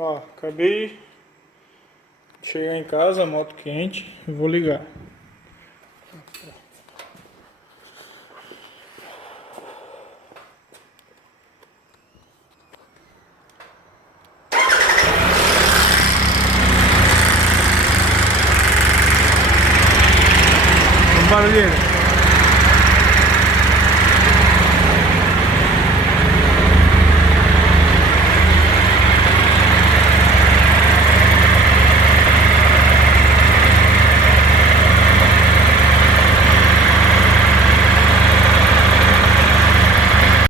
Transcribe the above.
Ó, acabei de chegar em casa, moto quente, vou ligar. Barulheiro.